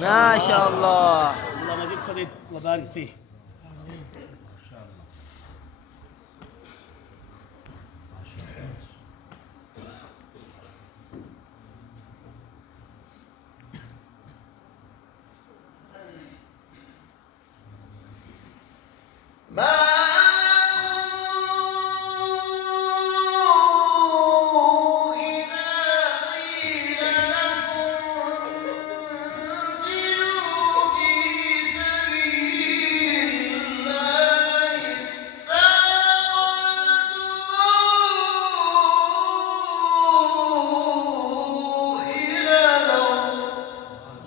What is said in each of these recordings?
ما شاء الله. الله مجيد قدير وبارك فيه.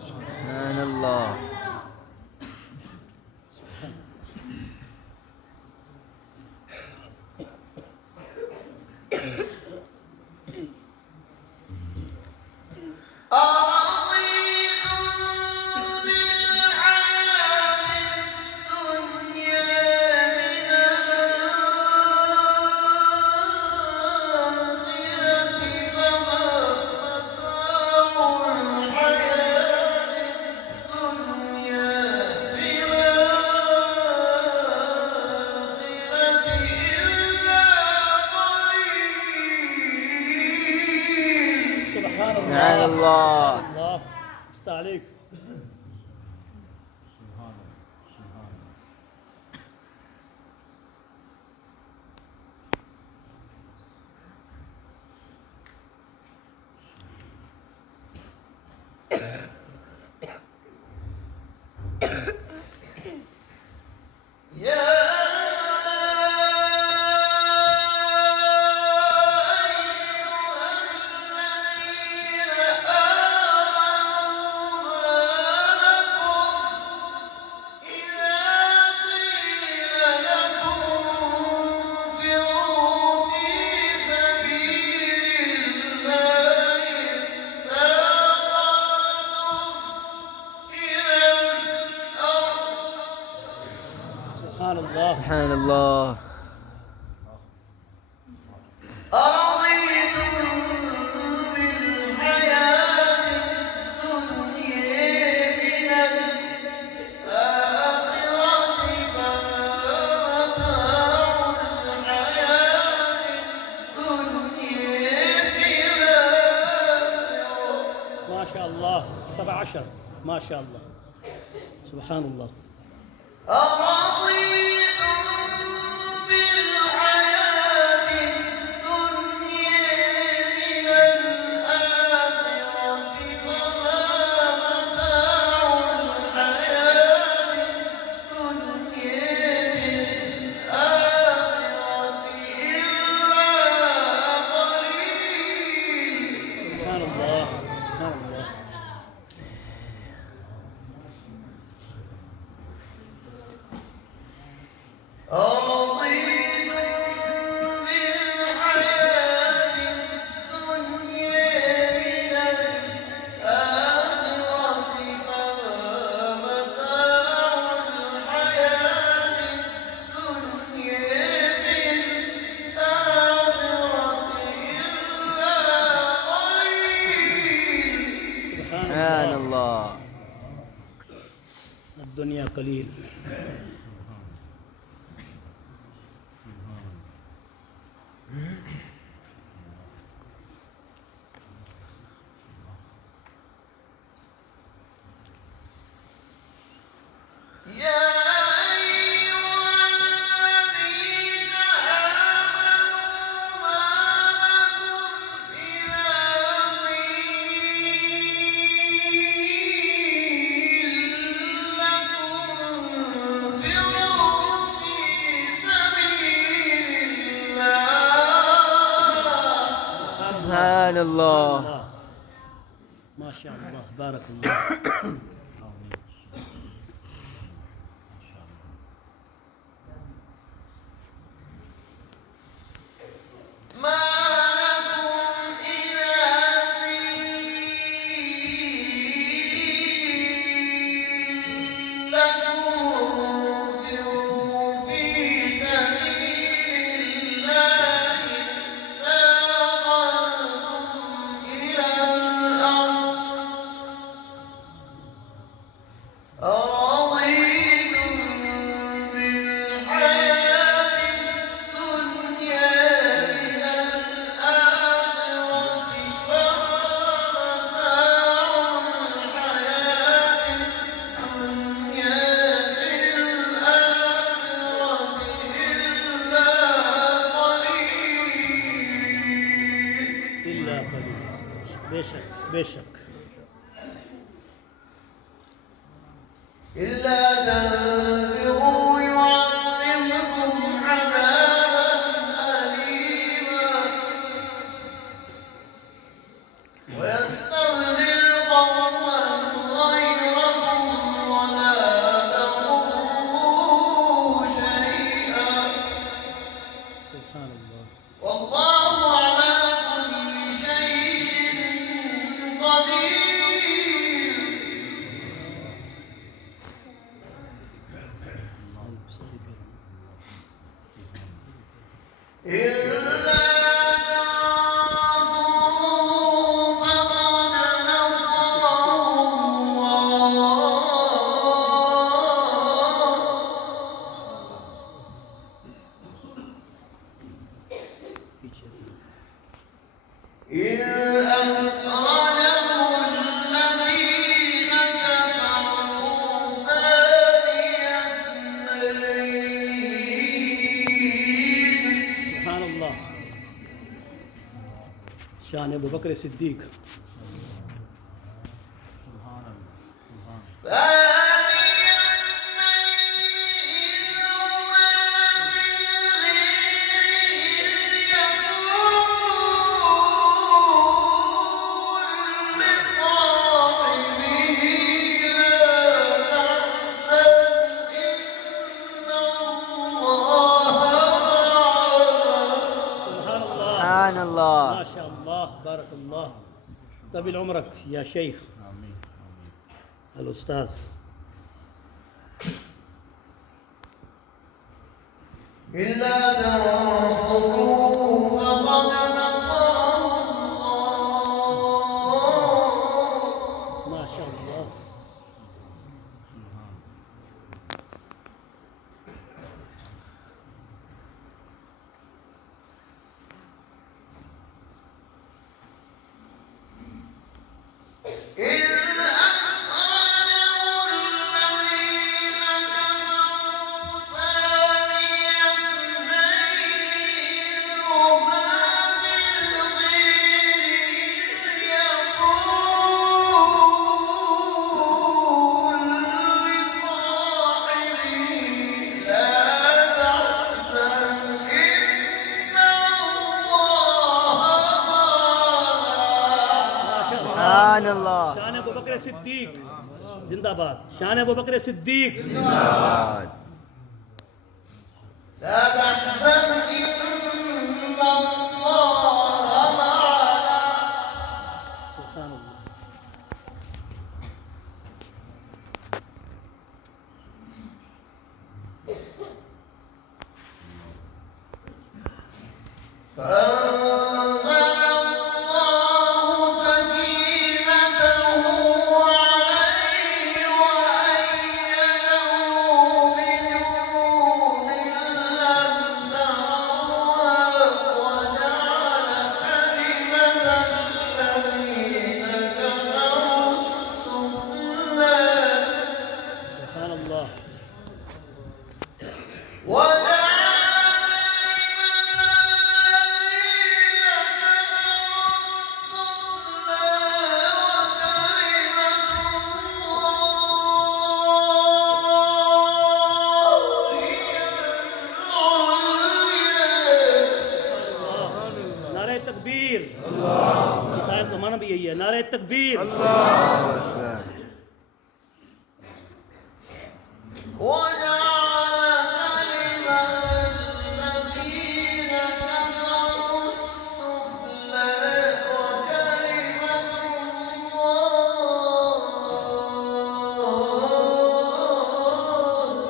سبحان الله. سبحان الله. الله استعليك. سبحان الله. سبحان الله. ما شاء الله 17 ما شاء الله. سبحان الله. سبحان الله. سبحان الله. سبحان الله. الدنيا قليل. سبحان الله. الله. ما شاء الله بارك الله. أرضيتم بالحياة الدنيا من الآخرة فما متاع الحياة الدنيا في الآخرة إلا قليل. إلا قليل. بشك بشك. إلا تنفروا يعذبكم عذابا أليما ويستبدل قوما غيركم ولا تضروه شيئا سبحان الله. والله على كل شيء قدير. إلا تنصروه فقد نصره الله إذ أخرجه الذين كفروا ثاني اثنين. سبحان الله. شان أبو بكر الصديق. ثاني اثنين إذ هما بالغير إذ يقول لصاحبه لا تحزن إن الله سبحان معنا. الله. سبحان الله. ما شاء الله بارك الله. طويل عمرك يا شيخ. الأستاذ. إلا تنصروه فقد نصره الله ما شاء الله. إذ أخرجه الذين كفروا ثاني اثنين إذ هما بالغير إذ يقول لصاحبه لا تحزن إن الله معنا. ما شاء الله. سبحان الله. شان أبو بكر الصديق. زنداباد. شان أبو بكر الصديق. زنداباد. لا تحزن إن الله معنا. سبحان الله. فأنزل الله سكينته عليه وأيده بجنود لم تروها وجعل كلمة الذين كفروا السفلى سبحان الله. وجعل नारे तकबीर। इस आयत का माना भी यही है, नारे तकबीर। الله أكبر. وجعل كلمة الذين كفروا السفلى وكلمة الله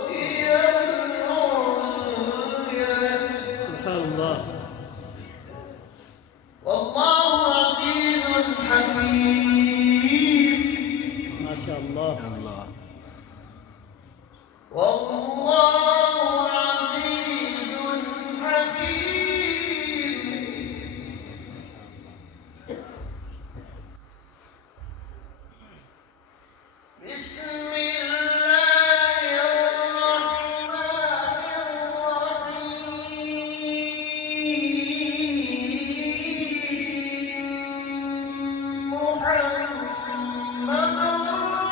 هي العليا. سبحان الله. والله عزيز حكيم. ما شاء الله. الله. والله عزيز حكيم. بسم الله الرحمن الرحيم. محمد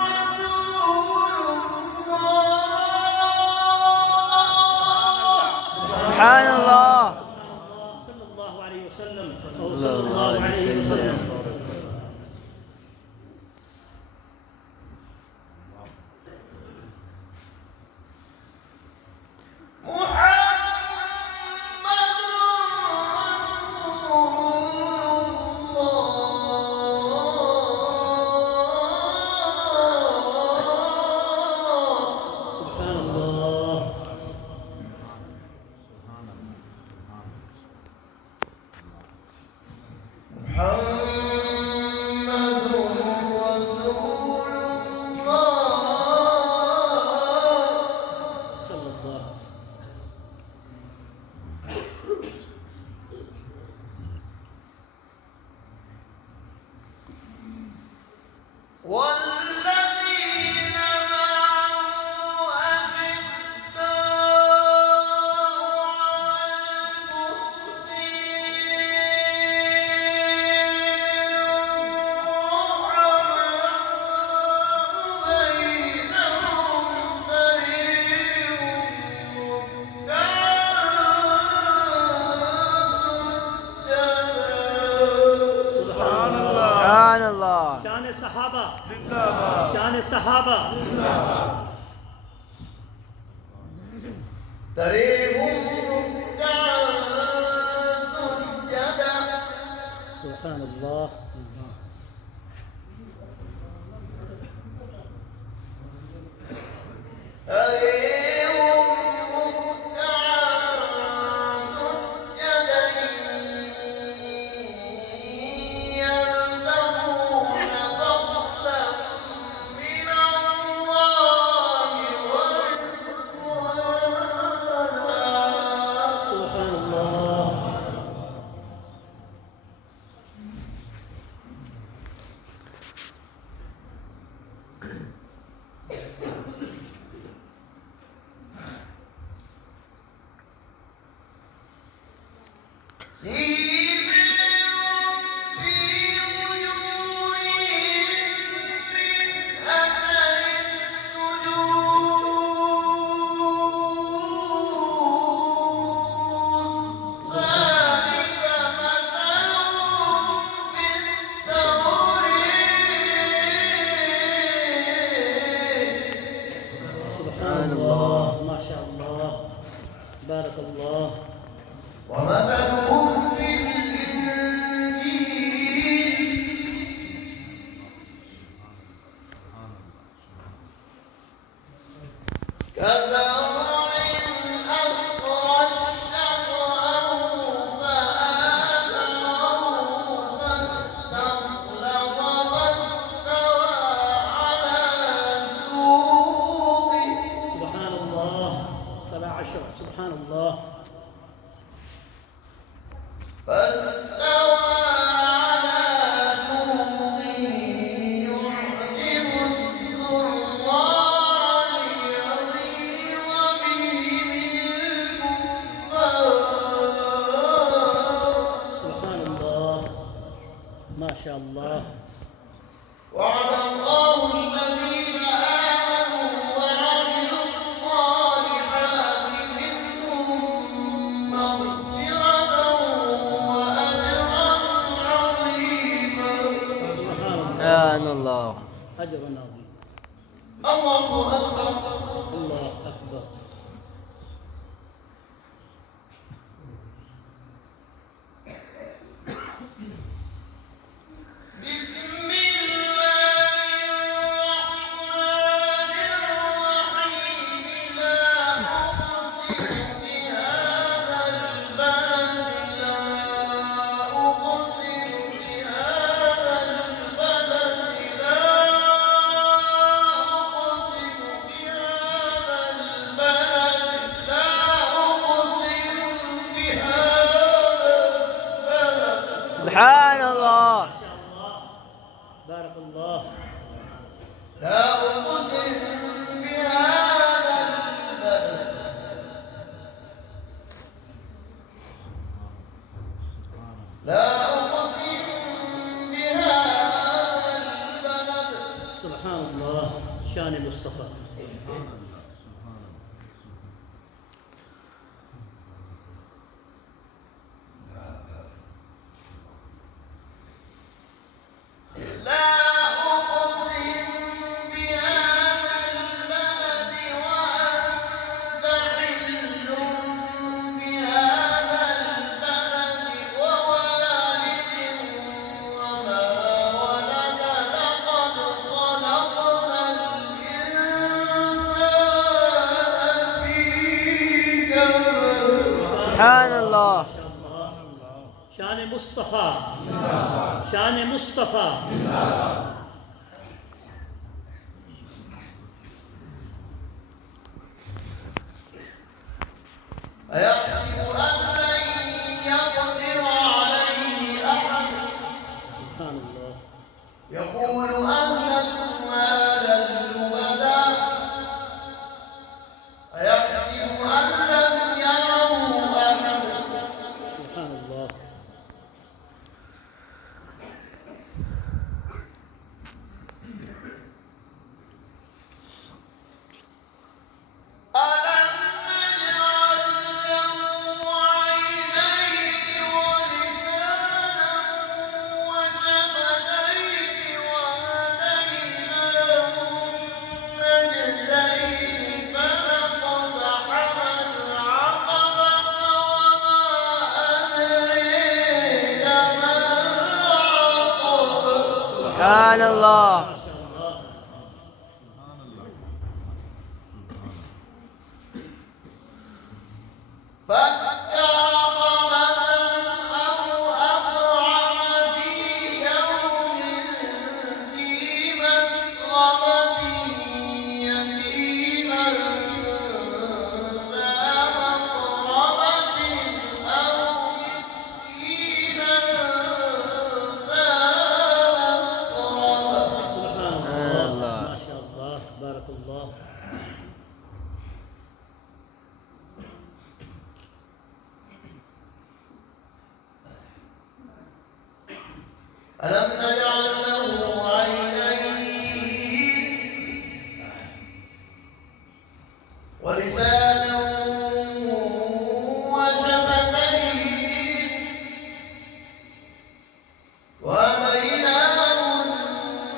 رسول الله. سبحان الله. صلى الله عليه وسلم أو صلى صلى الله الله عليه عليه وسلم. وسلم. محمد رسول الله. سبحان الله. محمد رسول الله. صلى الله. والذين معه أشداء على المؤمنين رحماء بينهم تريهم ركعا سبحان الله. سبحان الله. شان الصحابة. شان الصحابة. تريهم ركعا سجدا. سبحان الله. تريهم ركعا سجدا يبتغون فضلا من الله ورضوانا. سبحان الله. سيماهم في وجوههم من أثر السجود ذلك مثلهم في التوراة سبحان الله. ما شاء الله. بارك الله. ومثلهم في الإنجيل كزرع أخرج شطأه فآزره فاستغلظ فاستوى على سوقه. سبحان الله. 17. سبحان الله. فاستوى على سوقه يعجب الزراع ليغيظ بهم الكفار. سبحان الله. ما شاء الله. وعد الله الذين آمنوا وعملوا الصالحات منهم مغفرة وأجرا عظيما. سبحان الله. سبحان الله. أجر عظيم. الله أكبر. الله أكبر. بسم الله الرحمن الرحيم. لا أقسم بهذا البلد. لا أقسم بهذا البلد. لا أقسم بهذا سبحان الله شان مصطفى. لا أقسم بهذا البلد وأنت حل بهذا البلد ووالد وما ولد لقد خلقنا الإنسان في كبد. سبحان الله. ما شاء الله شان مصطفى شان مصطفى. أيحسب أن لن يقدر عليه أحد سبحان الله. يقول أهلكت مالا لبدا أيحسب أن لم يره أحد سبحان الله. ألم نجعل له عينين ولسانا وشفتين وهديناه النجدين فلاقتحم العقبة وما أدريك ما العقبة. سبحان الله. ما شاء الله. فك رقبة أو أطعم في يوم ذي مسغبة يتيما ذا مقربة أو مسكينا ذا متربة. سبحان الله. ما شاء الله بارك الله. ألم نجعل له عينين ولسانا وشفتين وهديناه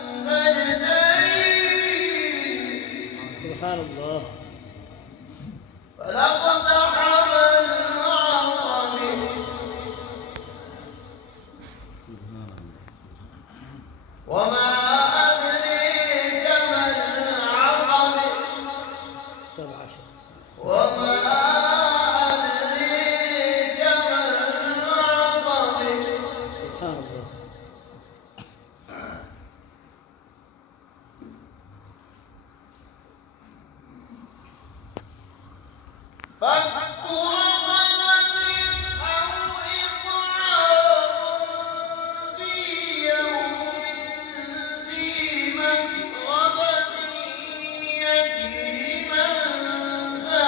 النجدين سبحان الله. فلاقتحم العقبة وما أدريك ما العقبة 17. وما أدريك ما العقبة سبحان الله. فك رقبة أو إطعام في يوم ذي مسغبة يتيما ذا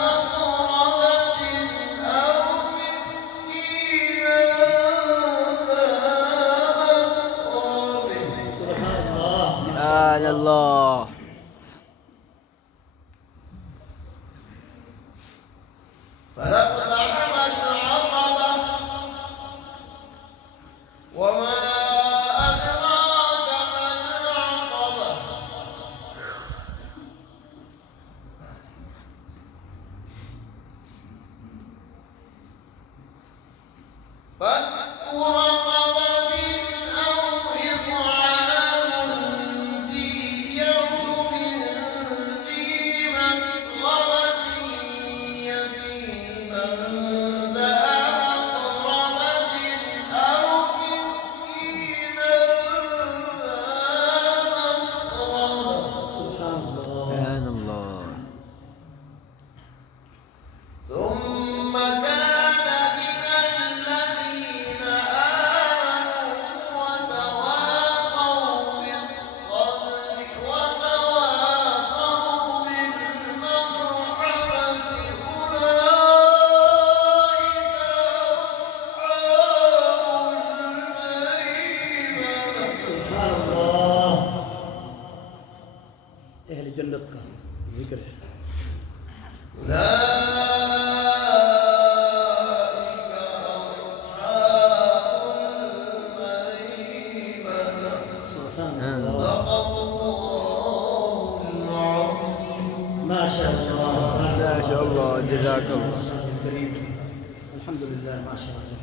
مقربة أو مسكينا ذا متربة. سبحان الله. سبحان الله. فلاقتحم العقبة وما أدراك ما العقبة فك رقبة أو إطعام في يوم ذي مسغبة يتيما ذا مقربة أو مسكينا ذا متربة. سبحان الله. سبحان الله. ثم كان من الذين آمنوا وتواصوا بالصبر وتواصوا بالمرحمة أولئك أصحاب الميمنة. سبحان الله. जन्नत का जिक्र है। ما شاء الله ما شاء الله جزاك الله. الحمد لله ما شاء الله.